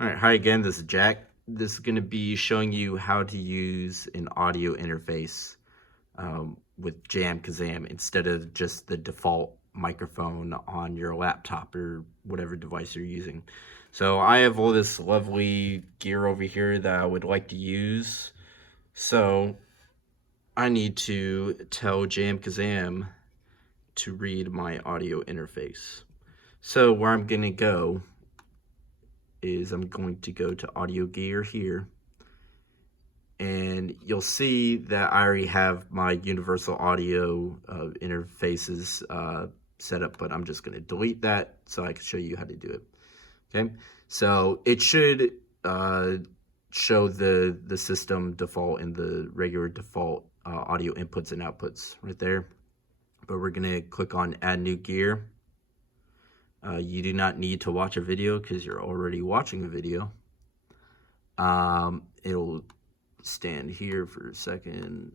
All right, hi again, this is Jack. This is going to be showing you how to use an audio interface with Kazam instead of just the default microphone on your laptop or whatever device you're using. So I have all this lovely gear over here that I would like to use. So I need to tell Kazam to read my audio interface. So where I'm going to go is I'm going to go to audio gear here, and you'll see that I already have my universal audio interfaces set up, but I'm just going to delete that so I can show you how to do it. Okay, so it should show the system default and the regular default audio inputs and outputs right there, but we're going to click on add new gear. You do not need to watch a video because you're already watching a video. It'll stand here for a second.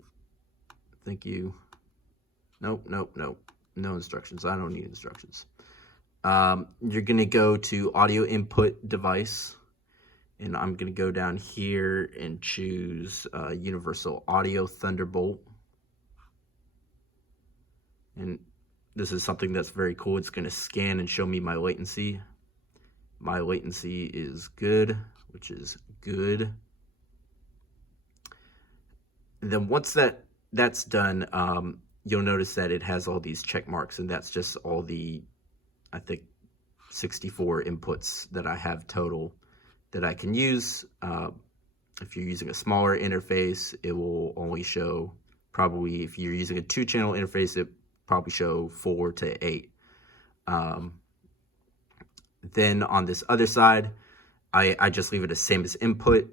Thank you. Nope. No instructions. I don't need instructions. You're going to go to audio input device, and I'm going to go down here and choose universal audio Thunderbolt. And this is something that's very cool. It's going to scan and show me my latency. My latency is good, which is good. And then once that's done, you'll notice that it has all these check marks, and that's just all the, I think, 64 inputs that I have total that I can use. If you're using a smaller interface, it will only show, probably if you're using a 2-channel interface, it probably show 4 to 8. Then on this other side, I just leave it as same as input,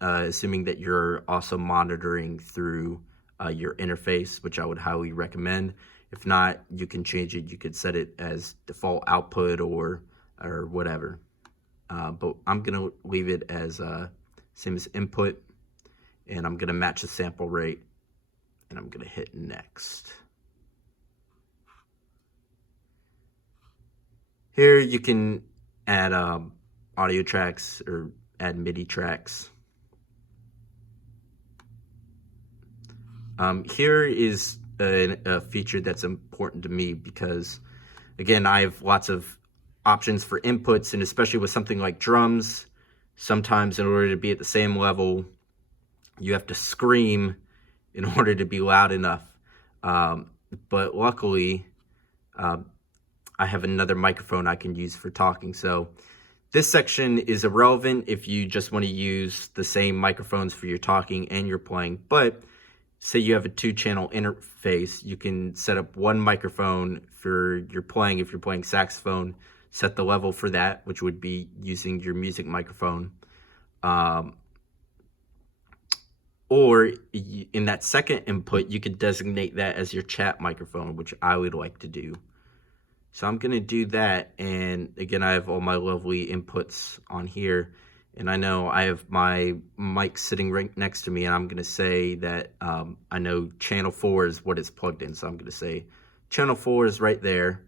assuming that you're also monitoring through your interface, which I would highly recommend. If not, you can change it. You could set it as default output or whatever. But I'm gonna leave it as same as input, and I'm gonna match the sample rate, and I'm gonna hit next. Here you can add audio tracks or add MIDI tracks. Here is a feature that's important to me because, again, I have lots of options for inputs, and especially with something like drums, sometimes in order to be at the same level, you have to scream in order to be loud enough. But luckily, I have another microphone I can use for talking. So this section is irrelevant if you just want to use the same microphones for your talking and your playing. But say you have a 2-channel interface, you can set up one microphone for your playing. If you're playing saxophone, set the level for that, which would be using your music microphone. Or in that second input, you could designate that as your chat microphone, which I would like to do. So I'm going to do that, and again, I have all my lovely inputs on here, and I know I have my mic sitting right next to me, and I'm going to say that I know channel 4 is what it's plugged in, so I'm going to say channel 4 is right there.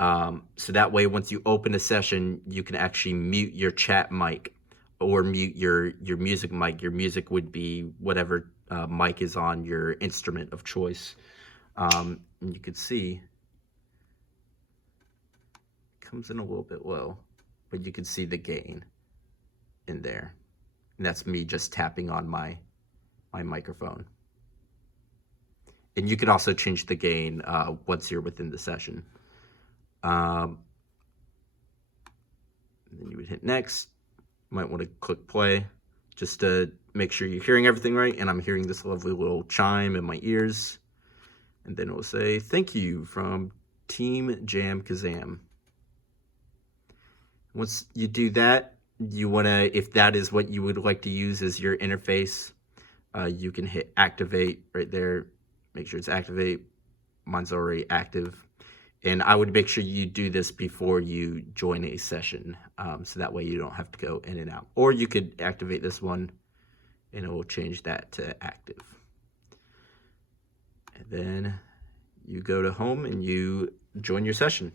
So that way, once you open a session, you can actually mute your chat mic or mute your music mic. Your music would be whatever mic is on your instrument of choice. And you can see comes in a little bit low, but you can see the gain in there, and that's me just tapping on my microphone. And you can also change the gain once you're within the session. Then you would hit next. You might want to click play just to make sure you're hearing everything right, and I'm hearing this lovely little chime in my ears, and then it will say thank you from Team Kazam. Once you do that, you want to, if that is what you would like to use as your interface, you can hit activate right there. Make sure it's activate. Mine's already active. And I would make sure you do this before you join a session, so that way you don't have to go in and out. Or you could activate this one, and it will change that to active. And then you go to home and you join your session.